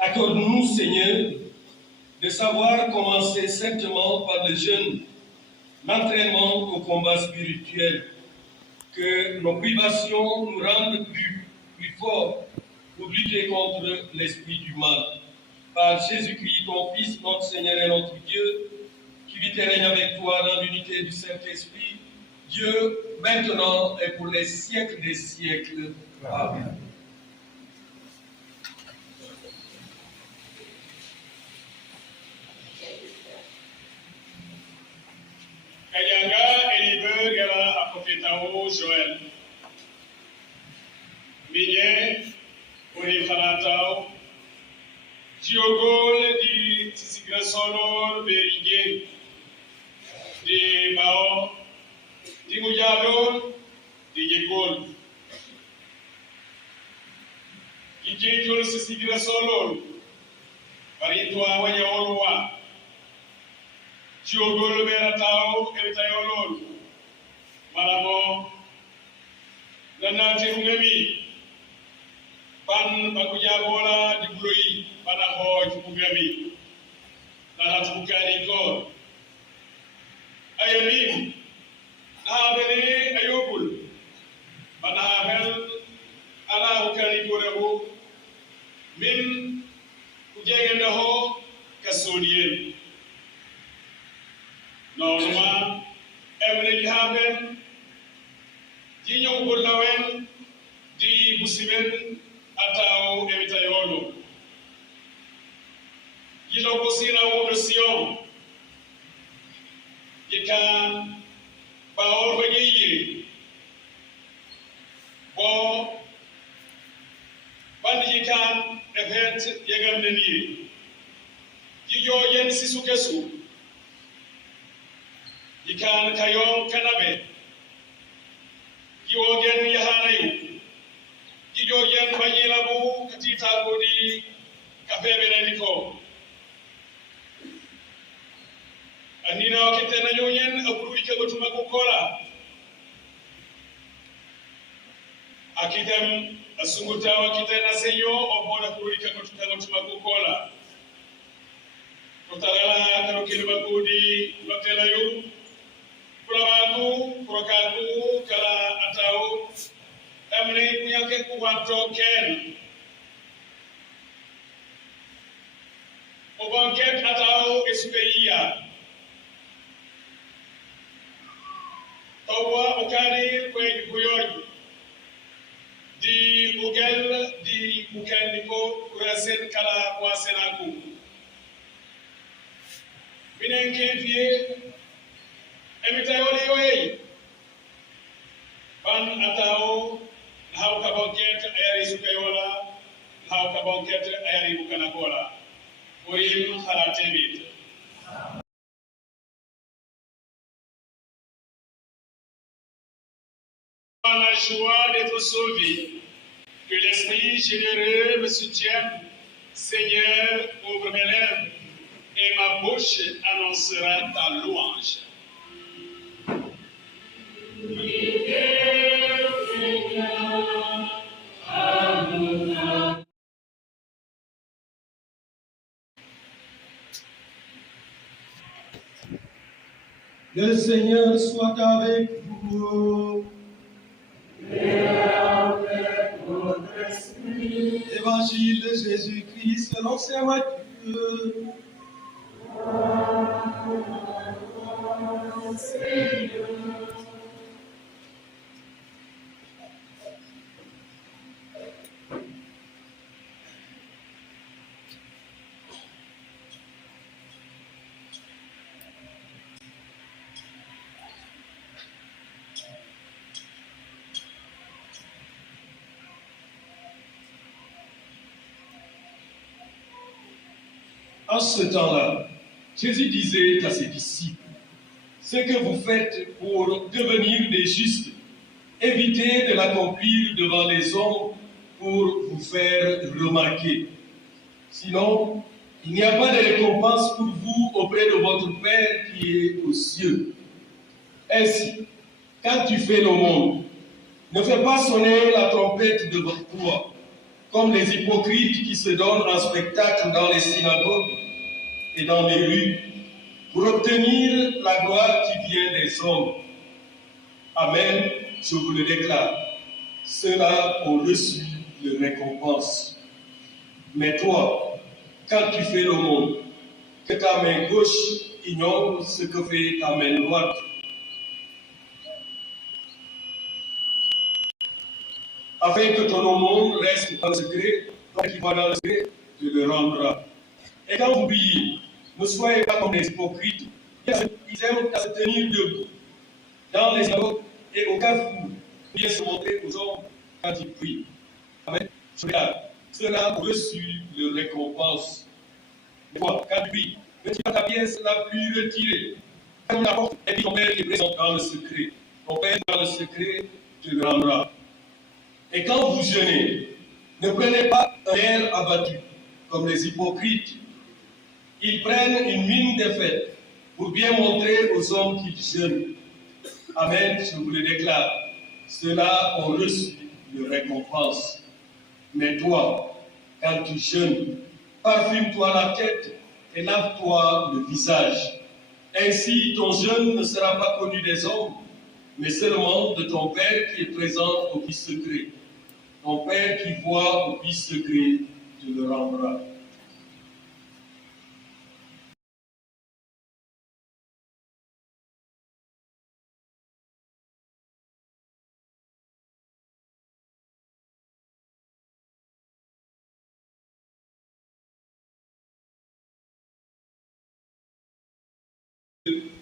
Accorde-nous, Seigneur, de savoir commencer simplement par le jeûne, l'entraînement au combat spirituel, que nos privations nous rendent plus forts pour lutter contre l'esprit du mal. Par Jésus-Christ, ton Fils, notre Seigneur et notre Dieu, qui vit et règne avec toi dans l'unité du Saint-Esprit, Dieu, maintenant et pour les siècles des siècles. Amen. Kayanga Elibe Gala Apofetao Joël. Minye Oni Khalatao. Diogol di Tisigrasolo Berige. Di Mao. Di Mujadol. Di Yegol. Gijejol Tisigrasolo. Parintua Wanyawolwa. Diogolo beratao eritayolol malamo nanati ngami pan bakujabola dibloyi pana hoj ngami nala tukari ko ayamim abene ayobul pana habel ala hukari korebo min kujegenda ho kasodien Norma, Emily Haben, Dino Bulawen, Di Busimen, Atao, Emitayolo. Yilo Bosina Wonosion, Yikan, Bao Bayi, Bo, Bandi Yikan, Event Yagam Nini, Yiyo Yen Sisukesu. Ikan kayon kanabe, Yogen Yahanayu, Yogen Bayilabu, Katita Budi, Cafe Benedico. Anina Kitana Union, a Burika Tumakukola. Akitem, a Sumutawa Kitana Seyo, or Bona Burika Tumakukola. Kotarala, Karokilabudi, Lotelayu. Kulabaku, Prokaku, Kala Atao, Emily Kuyake Kuwanto Ken. Obanket Atao Espeia. Tawa Okani Kwe Kuyoyi. Di Ugel, di Ukaniko, Kurasen Kala Wasenaku. Binenke Vie. Emitayoli way. Ban atao, how kabonket ayari sukayola, how kabonket ayari bukanakola. Oim halatebit. Par la joie d'être sauvé, que l'Esprit généreux me soutienne, Seigneur, ouvre mes lèvres, et ma bouche annoncera ta louange. Le Seigneur soit avec vous. Et avec votre esprit. Évangile de Jésus-Christ selon saint Matthieu. En ce temps-là, Jésus disait à ses disciples, « Ce que vous faites pour devenir des justes, évitez de l'accomplir devant les hommes pour vous faire remarquer. Sinon, il n'y a pas de récompense pour vous auprès de votre Père qui est aux cieux. Ainsi, quand tu fais l'aumône, ne fais pas sonner la trompette de votre toi, comme les hypocrites qui se donnent en spectacle dans les synagogues et dans les rues, pour obtenir la gloire qui vient des hommes. Amen, je vous le déclare, ceux-là ont reçu leur récompense. Mais toi, quand tu fais l'aumône, que ta main gauche ignore ce que fait ta main droite. Afin que ton aumône reste dans le secret, toi qui vas dans le secret, tu le rendras. Et quand vous priez, ne soyez pas comme les hypocrites. Ils aiment à se tenir debout dans les synagogues et au carrefour, bien se montrer aux hommes quand ils prient. Amen. Cela a reçu leur récompense. Mais toi, quand tu pries, ne dis pas ta pièce la plus retirée. Ferme la porte et dis ton Père qui est présent dans le secret. Ton Père dans le secret te le rendra. Et quand vous jeûnez, ne prenez pas un air abattu, comme les hypocrites. Ils prennent une mine défaite pour bien montrer aux hommes qu'ils jeûnent. Amen, je vous le déclare. Ceux-là ont reçu leur récompense. Mais toi, quand tu jeûnes, parfume-toi la tête et lave-toi le visage. Ainsi, ton jeûne ne sera pas connu des hommes, mais seulement de ton Père qui est présent au but secret. Ton Père qui voit au but secret te le rendra.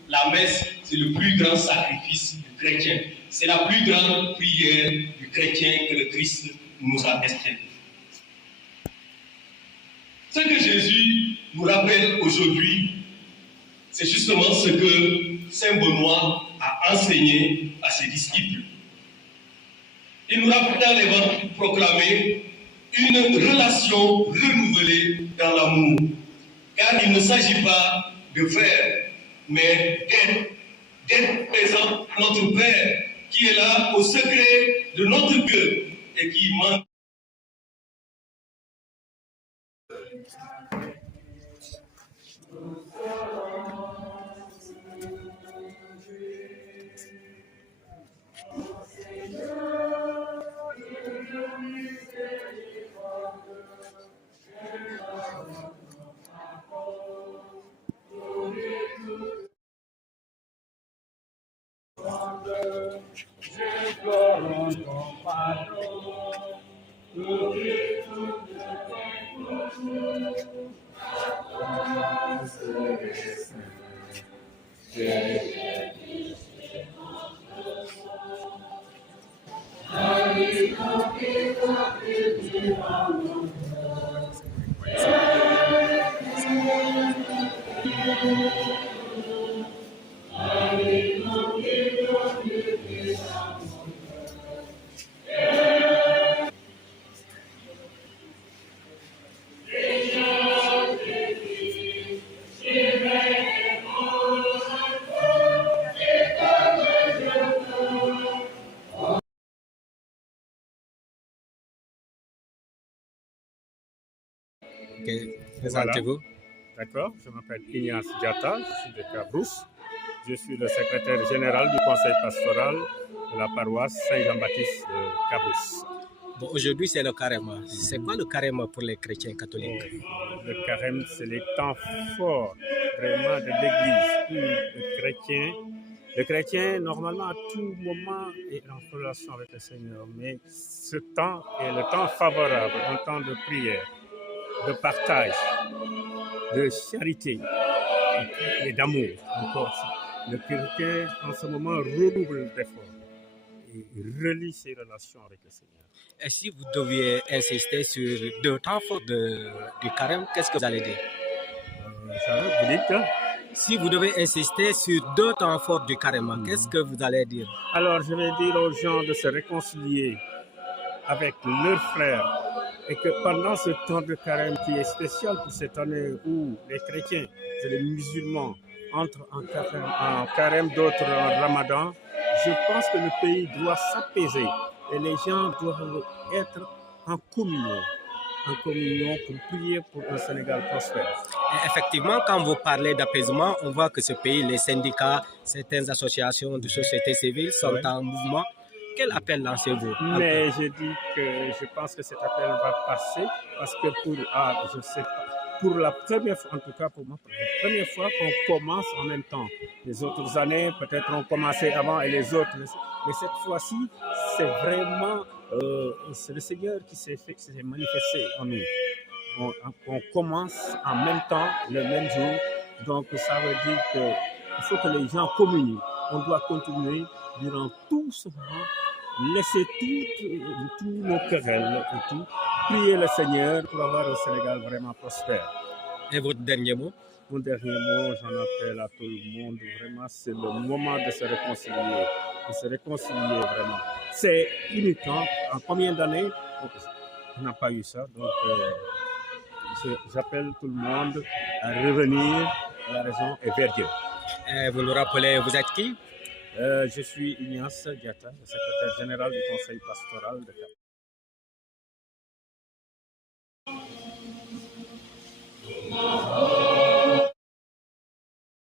La messe, c'est le plus grand sacrifice du chrétien. C'est la plus grande prière du chrétien que le Christ nous a installée. Ce que Jésus nous rappelle aujourd'hui, c'est justement ce que Saint Benoît a enseigné à ses disciples. Il nous rappelle dans l'évangile proclamé une relation renouvelée dans l'amour. Car il ne s'agit pas de faire, mais d'être présent à notre Père qui est là au secret de notre cœur et qui manque. Ok, présentez-vous. D'accord, je m'appelle Ignace Diatta, je suis de Cabrousse. Je suis le secrétaire général du conseil pastoral de la paroisse Saint-Jean-Baptiste de Cabrousse. Bon, aujourd'hui, c'est le carême. C'est quoi le carême pour les chrétiens catholiques? Le carême, c'est les temps forts vraiment de l'Église où le chrétien, normalement, à tout moment, est en relation avec le Seigneur. Mais ce temps est le temps favorable, un temps de prière, de partage, de charité et d'amour. Encore, le chrétien, en ce moment, redouble d'efforts et relie ses relations avec le Seigneur. Et si vous deviez insister sur 2 temps forts du carême, qu'est-ce que vous allez dire? Vous dites? Si vous devez insister sur 2 temps forts du carême, qu'est-ce que vous allez dire? Alors, je vais dire aux gens de se réconcilier avec leurs frères et que pendant ce temps de carême qui est spécial pour cette année où les chrétiens et les musulmans entrent en carême, d'autres en ramadan, je pense que le pays doit s'apaiser et les gens doivent être en communion pour prier pour un Sénégal prospère. Et effectivement, quand vous parlez d'apaisement, on voit que ce pays, les syndicats, certaines associations de société civile sont en mouvement. Quel appel lancez-vous? Mais je dis que je pense que cet appel va passer parce que je sais pas, pour la première fois, en tout cas pour moi, pour la première fois qu'on commence en même temps. Les autres années, peut-être on commençait avant et les autres. Mais cette fois-ci, c'est vraiment c'est le Seigneur qui s'est manifesté en nous. On commence en même temps, le même jour. Donc ça veut dire qu'il faut que les gens communient. On doit continuer durant tout ce moment, laisser tous nos querelles et tout, prier le Seigneur pour avoir un Sénégal vraiment prospère. Et votre dernier mot? Mon dernier mot, j'en appelle à tout le monde, vraiment, c'est le moment de se réconcilier. Vraiment. C'est unique, hein? En combien d'années on n'a pas eu ça, donc j'appelle tout le monde à revenir à la raison et vers Dieu. Et vous nous rappelez, vous êtes qui? Je suis Ignace Diatta, le secrétaire général du conseil pastoral de Cabrousse.